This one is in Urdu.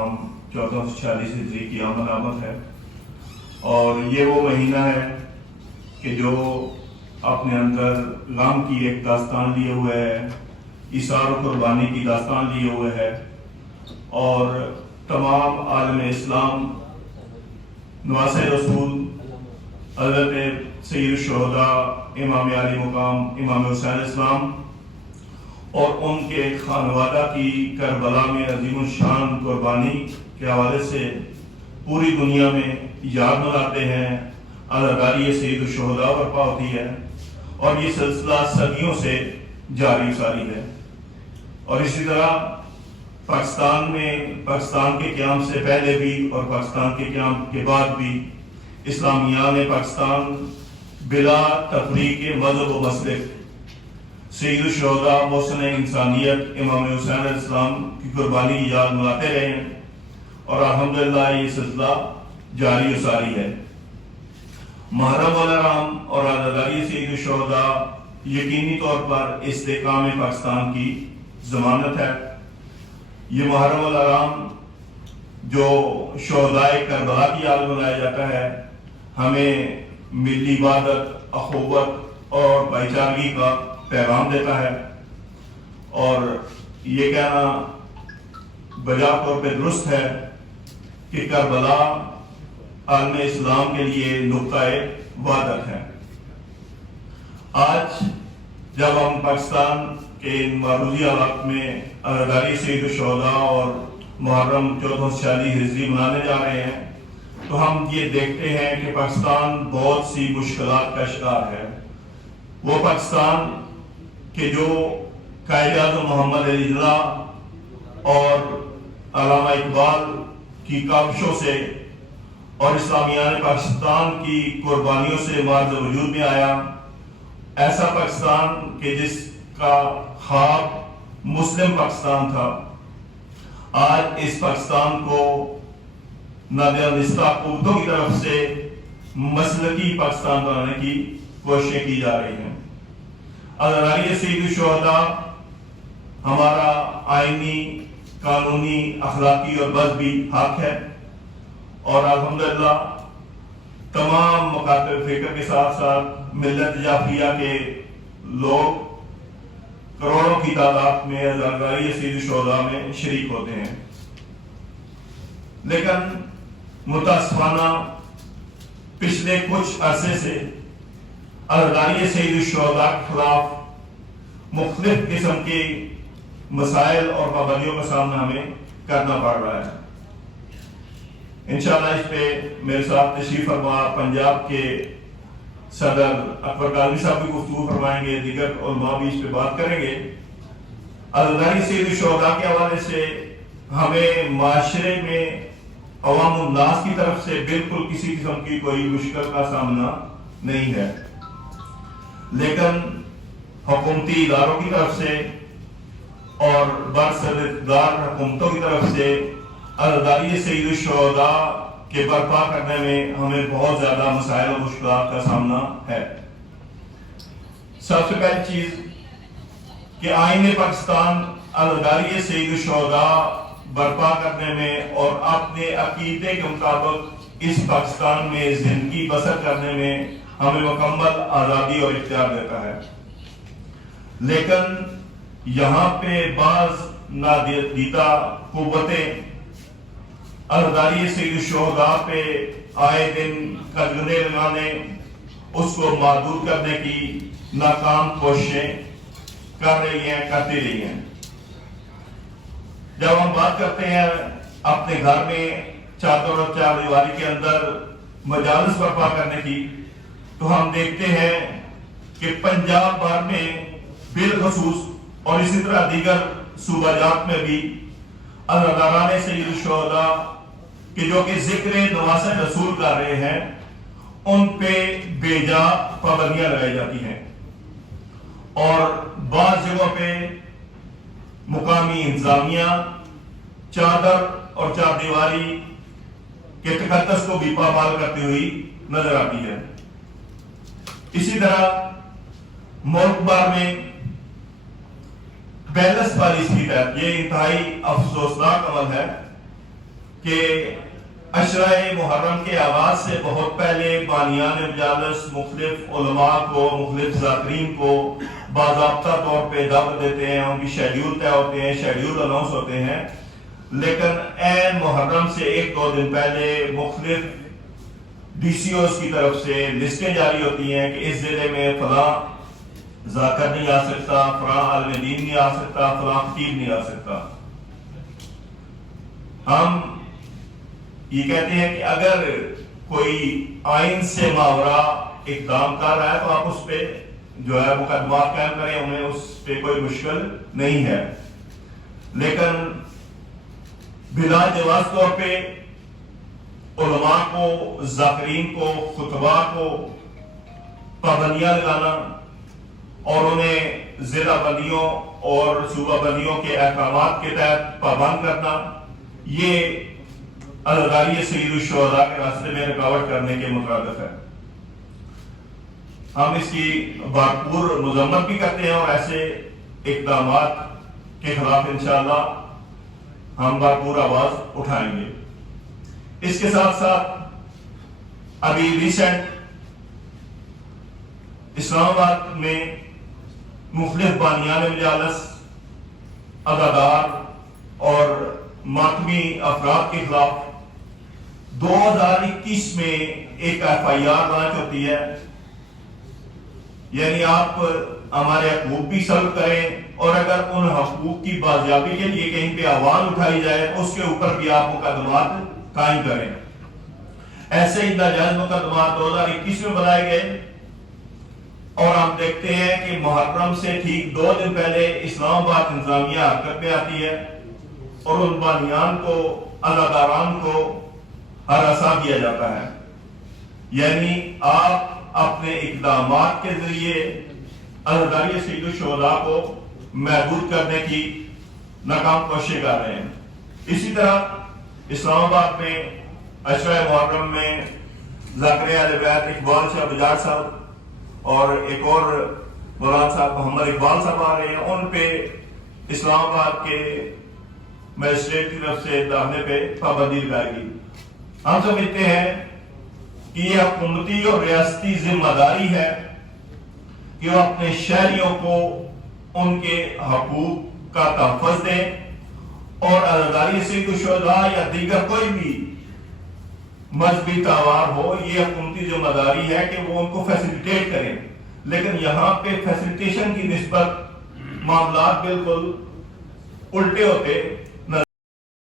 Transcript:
عام 1446 ہجری کی آمد آمد ہے، اور یہ وہ مہینہ ہے کہ جو اپنے اندر غم کی ایک داستان لیے ہوئے ہے، ایثار و قربانی کی داستان لیے ہوئے ہے، اور تمام عالم اسلام نواسۂ رسول حضرت سید الشہداء امام علی مقام امام حسین اسلام اور ان کے خانوادہ کی کربلا میں عظیم الشان قربانی کے حوالے سے پوری دنیا میں یاد مناتے ہیں، عزاداری سید الشہداء برپا ہوتی ہے، اور یہ سلسلہ صدیوں سے جاری ساری ہے۔ اور اسی طرح پاکستان میں پاکستان کے قیام سے پہلے بھی اور پاکستان کے قیام کے بعد بھی اسلامیان پاکستان بلا تفریق مذہب و مسلک سید الشہداء محسن انسانیت امام حسین علیہ السلام کی قربانی یاد مناتے رہے ہیں، اور الحمدللہ یہ سلسلہ جاری و ساری ہے۔ محرم الحرام اور عزاداری سید الشہداء یقینی طور پر استحکام پاکستان کی ضمانت ہے۔ یہ محرم الحرام جو شہداء کربلا کی یاد منایا جاتا ہے، ہمیں ملی وحدت، اخوت اور بھائی چارگی کا پیغام دیتا ہے، اور یہ کہنا بجا طور پہ درست ہے کہ کربلا عالم اسلام کے لیے نقطۂ وحدت ہے۔ آج جب ہم پاکستان کے ان معروضی حالات میں عزاداری سید الشہداء اور محرم 1446 ہجری منانے جا رہے ہیں، تو ہم یہ دیکھتے ہیں کہ پاکستان بہت سی مشکلات کا شکار ہے۔ وہ پاکستان کہ جو قائد اعظم محمد علی جناح اور علامہ اقبال کی کاوشوں سے اور اسلامیان پاکستان کی قربانیوں سے مارز وجود میں آیا، ایسا پاکستان کہ جس کا خواب مسلم پاکستان تھا، آج اس پاکستان کو نادرستہ قوتوں کی طرف سے مسلکی پاکستان بنانے کی کوششیں کی جا رہی ہیں۔ عزاداری سید الشہداء ہمارا آئینی، قانونی، اخلاقی اور مذہبی حق ہے، اور الحمدللہ تمام مکاتب فکر کے ساتھ ساتھ ملت جعفریہ کے لوگ کروڑوں کی تعداد میں عزاداری سید الشہداء میں شریک ہوتے ہیں۔ لیکن متاسفانہ پچھلے کچھ عرصے سے عزاداری سید الشہداء کے خلاف مختلف قسم کے مسائل اور پابندیوں کا سامنا ہمیں کرنا پڑ رہا ہے۔ انشاءاللہ اس پہ میرے ساتھ تشریف فرما پنجاب کے صدر اکبر کاظمی صاحب بھی گفتگو فرمائیں گے، دیگر علماء بھی اس پہ بات کریں گے۔ عزاداری سید الشہداء کے حوالے سے ہمیں معاشرے میں عوام الناس کی طرف سے بالکل کسی قسم کی کوئی مشکل کا سامنا نہیں ہے، لیکن حکومتی اداروں کی طرف سے اور برسر اقتدار حکومتوں کی طرف سے عزاداری سید الشہداء کے برپا کرنے میں ہمیں بہت زیادہ مسائل اور مشکلات کا سامنا ہے۔ سب سے پہلی چیز کہ آئین پاکستان عزاداری سید الشہداء برپا کرنے میں اور اپنے عقیدے کے مطابق اس پاکستان میں زندگی بسر کرنے میں ہمیں مکمل آزادی اور اختیار دیتا ہے، لیکن یہاں پہ بعض نادیدہ قوتیں عزاداری سید الشہداء پہ آئے دن قدغنے لگانے، اس کو محدود کرنے کی ناکام کوششیں کر رہی ہیں، کرتی رہی ہیں۔ جب ہم بات کرتے ہیں اپنے گھر میں چادر اور چار دیواری کے اندر مجالس برپا کرنے کی، تو ہم دیکھتے ہیں کہ پنجاب بھر میں بالخصوص اور اسی طرح دیگر صوبہ جات میں بھی عزاداران سید الشہداء کہ جو کہ ذکر نواسۂ رسول کر رہے ہیں، ان پہ بے جا پابندیاں لگائی جاتی ہیں، اور بعض جگہوں پہ مقامی انتظامیہ چادر اور چار دیواری کے تقدس کو بھی پامال کرتی ہوئی نظر آتی ہے۔ اسی طرح ملک بھر میں بیلنس پالیسی کی تحت یہ انتہائی افسوسناک عمل ہے کہ عشرہ محرم کے آغاز سے بہت پہلے بانیان مجالس مختلف علماء کو، مختلف ذاکرین کو باضابطہ طور پہ دعوت دیتے ہیں، ان کی شیڈیول طے ہوتے ہیں، شیڈیول اناؤنس ہوتے ہیں، لیکن عین محرم سے 1-2 دن پہلے مختلف ڈی سی اوز کی طرف سے لسٹیں جاری ہوتی ہیں کہ اس ضلع میں فلاں ذاکر نہیں آ سکتا، فلاں عالم دین نہیں آ سکتا، فلاں خطیب نہیں آ سکتا۔ ہم یہ کہتے ہیں کہ اگر کوئی آئین سے ماورا اقدام کر رہا ہے تو آپ اس پہ جو ہے مقدمات قائم کریں، انہیں اس پہ کوئی مشکل نہیں ہے، لیکن بلا جواز طور پہ علماء کو، ذاکرین کو، خطباء کو پابندیاں لگانا اور انہیں ضلع بندیوں اور صوبہ بندیوں کے احکامات کے تحت پابند کرنا، یہ عزاداری سید الشہداء کے راستے میں رکاوٹ کرنے کے مترادف ہے۔ ہم اس کی بھرپور مذمت بھی کرتے ہیں اور ایسے اقدامات کے خلاف انشاءاللہ ہم بھرپور آواز اٹھائیں گے۔ اس کے ساتھ ساتھ ابھی ریسنٹ اسلام آباد میں مختلف بانیان مجالس، عزادار اور ماتمی افراد کے خلاف 2021 میں ایک FIR لانچ ہوتی ہے، یعنی آپ ہمارے حقوق بھی سلب کریں اور اگر ان حقوق کی بازیابی کے لیے کہیں پہ آواز اٹھائی جائے تو اس کے اوپر بھی آپ مقدمات قائم کریں۔ ایسے ہی ناجائز مقدمات 2021 میں بنائے گئے اور ہم دیکھتے ہیں کہ محرم سے ٹھیک 2 دن پہلے اسلام آباد انتظامیہ حرکت میں آتی ہے اور ان بانیان کو، عزاداران کو ہراساں کیا جاتا ہے۔ یعنی آپ اپنے اقدامات کے ذریعے عزاداری سید الشہداء کو محدود کرنے کی ناکام کوشش کر رہے ہیں۔ اسی طرح اسلام آباد میں عشرہ محرم میں ذاکر اہل بیت اقبال شاہ بجاج صاحب اور ایک اور مولانا صاحب محمد اقبال صاحب آ رہے ہیں، ان پہ اسلام آباد کے مجسٹریٹ کی طرف سے داخلے پہ پابندی لگائے گی۔ ہم سمجھتے ہیں کہ یہ حکومتی اور ریاستی ذمہ داری ہے کہ وہ اپنے شہریوں کو ان کے حقوق کا تحفظ دیں اور عزاداری سید الشہداء یا دیگر کوئی بھی مذہبی تہوار ہو، یہ حکومتی ذمہ داری ہے کہ وہ ان کو فیسیلیٹیٹ کریں، لیکن یہاں پہ فیسیلیٹیشن کی نسبت معاملات بالکل الٹے ہوتے